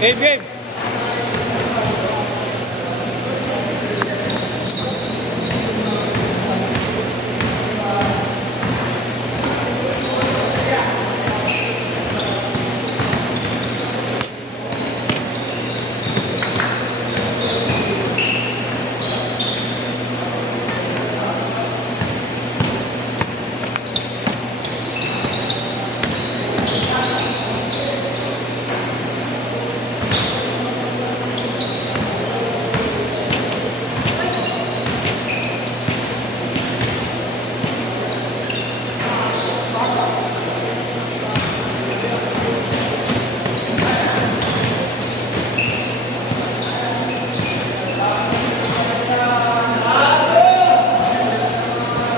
Game, game.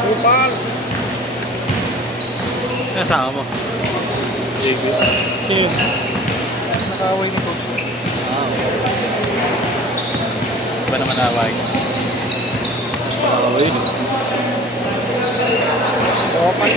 Upal. Nasama mo? Sino? Nakaway ni Coach. Iba naman nakaway niya. Nakaway no? Upal.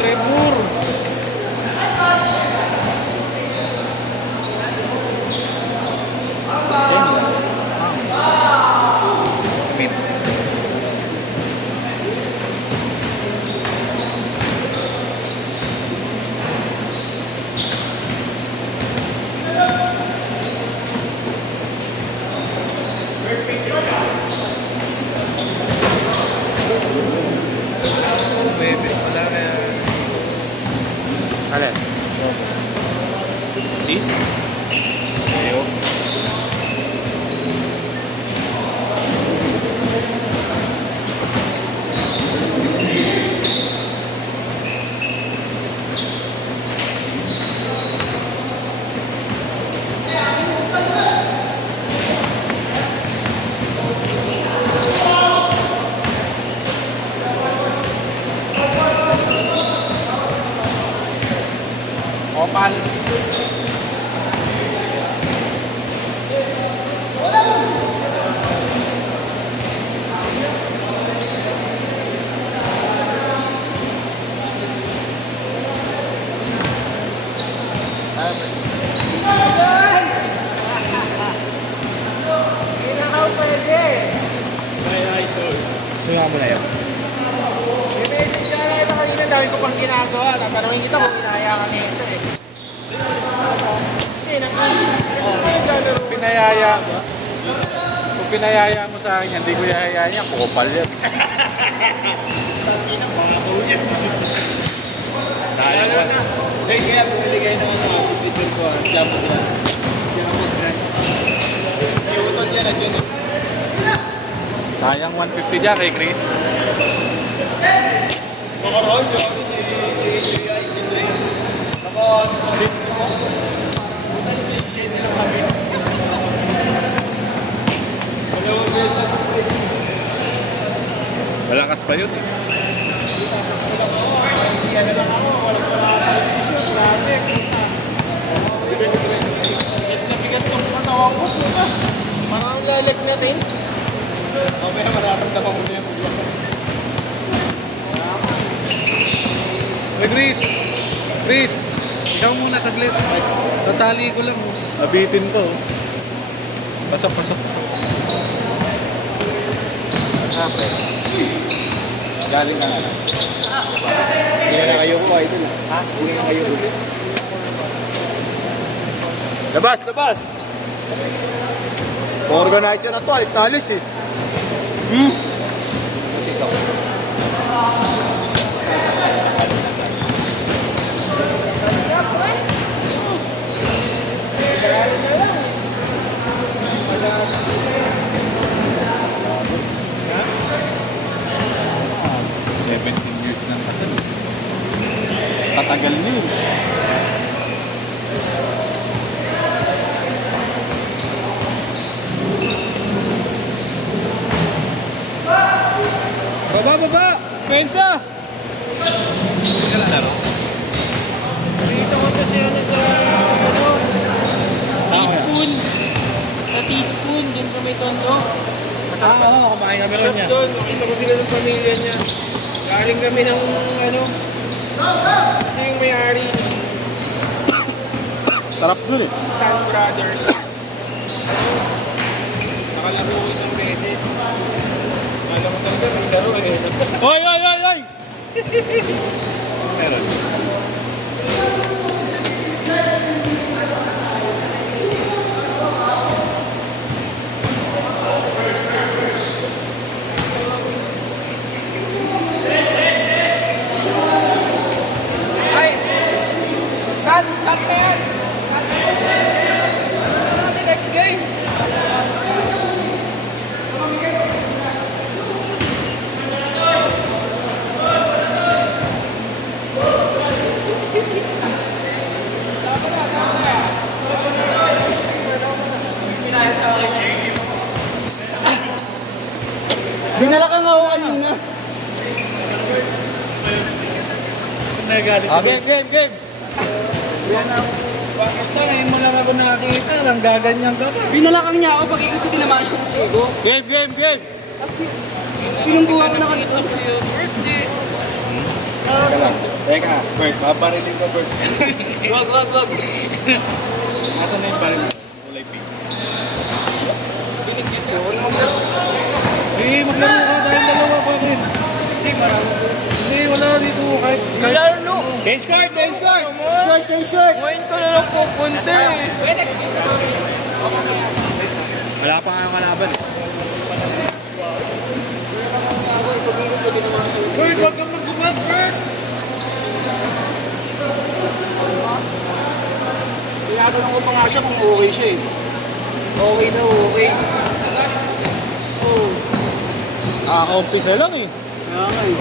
Trevor. Mid. Bebe, wala kaya. Alin? Si? Ayaw. Opal. Sunga mo na yun. Ang dami ko pang ginagawa. Nagkaroon kita kung inaya kami ito eh. Pinayaya mo. Kung pinayaya mo sa akin, hindi ko yayaya niya. Kupal yan. Sayang one. Eh, kaya pumiligay naman sa subscription ko. Siya mo sila. Iuton niya na dyan. Sayang 150 dyan kay Chris. Makaroon yun. Si J.I. si Dre. Tapos, Malakas pa yun eh. ano lang ako. Wala television. Grabe. Bigat ng panawak ko. Parang lalag natin. Mamaya mararamdaman mo na yan. Hey Chris! Chris! Ikaw muna saglit. Tatali ko lang. Abitin ko. Pasok, pasok, pasok. Okay. Galing na nga. Hindi na kayo ko, idol. Ha? Hindi na kayo ko. Labas, labas! Organizer na to, alis na alis eh. Masisaw. Tatagal yun. Baba, baba! Pensa! Hindi ka lang laro. Nakita ko kasi ano sa ano, teaspoon. Sa teaspoon, dun sa may tondo. Oo, kumain kami ron niya. Doon, nakita ko sila ng pamilya niya. Galing kami ng ano, kasi yung may-ari ni Sarap dun eh. Tan Brothers. Nakalaro ko ng beses. Alam mo talaga, may laro eh. Oy, oy, oy, oy! Meron. Ay! Cut! Cut na yan! Next game! Dinala ka nga ako kanina. Nagalit. Game. Bakit na? Ngayon mo lang ako nakakita. Lang gaganyan ka pa. Binalakan niya ako pag ikot ko tinamaan siya ng sigo. Game. Tapos pinungguha ko na kanina. Birthday! Teka, Bert. Babariling ka, Bert. Wag. Ato na yung baril. Kulay pink. Eh, maglaro ka dahil dalawa. Bakit? Hindi, marami. Hindi, wala dito. Kahit... Lalo! Change card! Short. Ngayon ko na lang pupunta eh. Wala pa nga yung kalaban eh. Bert, wag kang magbubag, Bert! Tinatanong ko pa nga siya kung okay siya eh. Okay daw, okay. Umpisa lang eh. Kaya nga eh.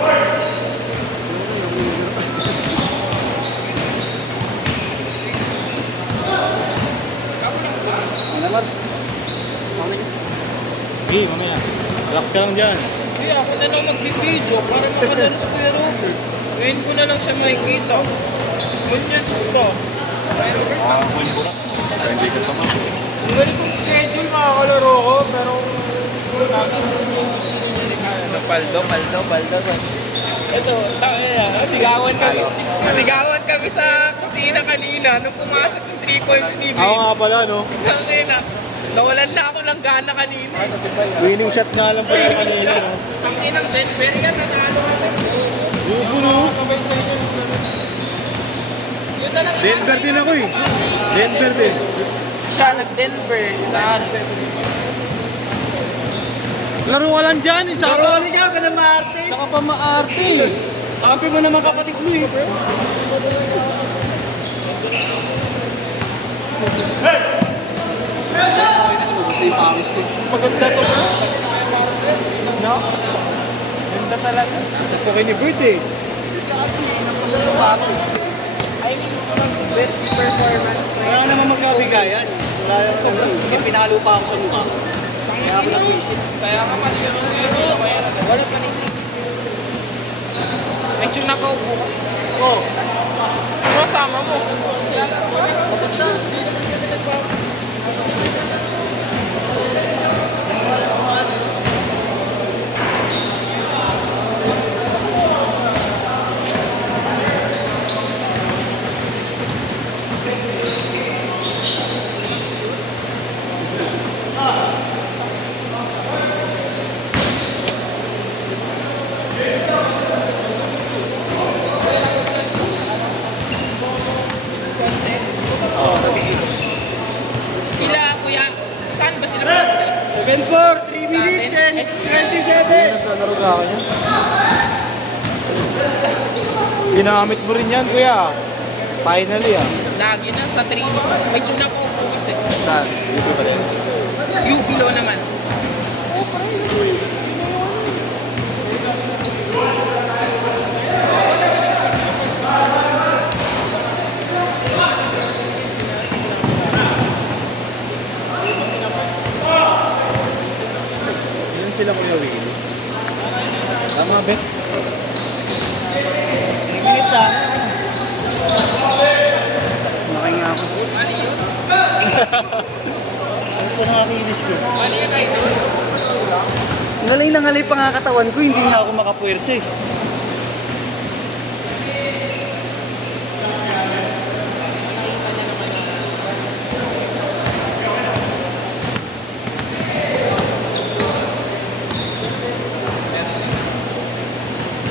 Alamat. Hey, mamaya. Relax ka lang dyan. Hindi, ako na lang magbibideo para makadalos ko yung Robert. Ngayon ko na lang siya makikita. Ganyan ba? Hindi ka tama. Ang galing kong schedule, makakalaro ko, pero lagi mo yung gusto rin yung paldo. Ito, sigawan kami sa kusina kanina nung pumasok yung 3 points ni Ako nga pala, no? Tangina, nawalan na ako ng gana kanina. Winning shot nga lang pala kanina, no? Tanginang Denver yan, natalo kami. Lubo, no? Yun na lang Denver din ako eh. Denver din. siya, nag-Denver. Laro ka lang dyan, eh. Laro ka na maarte. Saka pa maarte. Kampi mo naman kapatid mo eh. Gusto yung pangis ko. Maganda to, bro. No? Ganda talaga. Isa po kayo ni Bert eh. I mean, best performance. Wala naman magkabigayan. Wala yung sobrang. May pinalo pa ako sa mukha. Kaya ako nag-visit. Kaya ka pa niya. Wala pa rin. Medyo nakaupo ka. Oo. Masama mo. Sila, kuya, saan ba sila pinansin? 7-4, 3 minutes and 27. Naglalaro sa akin yan. Ginamit mo rin yan, kuya. Finally, ah. Lagi na sa training. May tuna po po kasi. Saan? Dito ba rin? Yung below naman. Ilan sila, kuya Willie? Tama, Bet? 3 minutes ah. mga kinis ko. Mali yan, idol. Ngalay na ngalay pa nga katawan ko, hindi nga ako makapuwersa eh.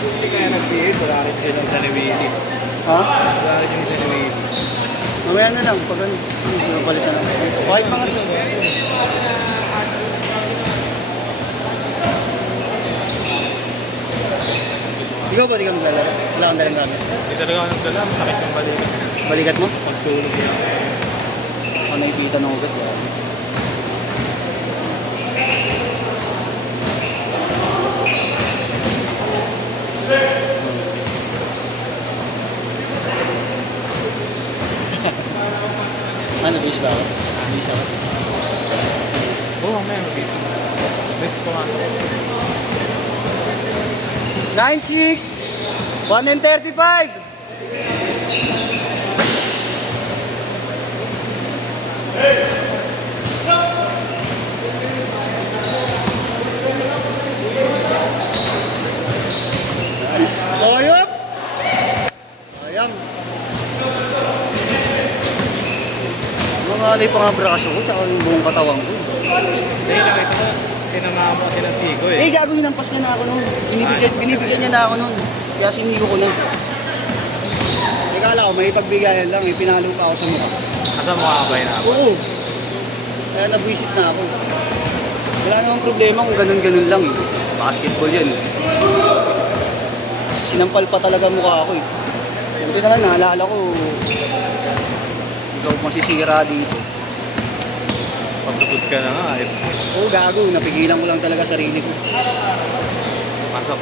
Hindi kaya nag-PH, wala rin silang saniwiti. Ha? Wala rin silang saniwiti. Mamaya na lang, pag ano, napalit na lang. Kahit pa nga siya. Ikaw ba di ka maglalaro? Wala kang dalang gamit. Hindi talaga ako nagdala, masakit yung balikat. Balikat mo? Pagtulog niya. Ako naipita ng ugat. Ano, bis ba ako? Bis ako. Oo, may busy. Busy pa nga. 9-6! 1 and 35! Nice! Oyop! Sayang. Mga alay pa nga braso ko, tsaka yung buong katawan ko. Hindi, nakita ko. Tinamahan mo kasi ng siko eh. Eh, gagawin ng pas niya na ako nun. Binibigyan niya na ako nun. Kaya sinigo ko nun. Eh, kala ko, may pagbigayan lang. Eh, pinalo pa ako sa mukha. Asa makakabay na ako? Oo. Kaya nabwisit na ako. Wala namang problema kung ganun-ganun lang eh. Basketball yan eh. Sinampal pa talaga mukha ako eh. Buti na lang, naalala ko, ikaw masisira dito. Pasugod ka na nga eh. Oo, gago. Napigilan ko lang talaga sarili ko. Pasok.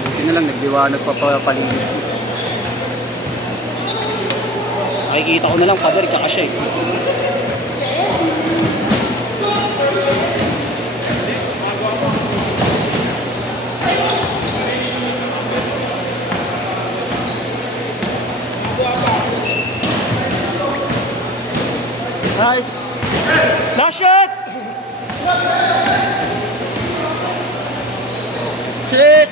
Buti na lang, nagdiwanag pa paligid ko. Nakikita ko na lang pader tsaka siya eh. Nice! Last shot! Shit!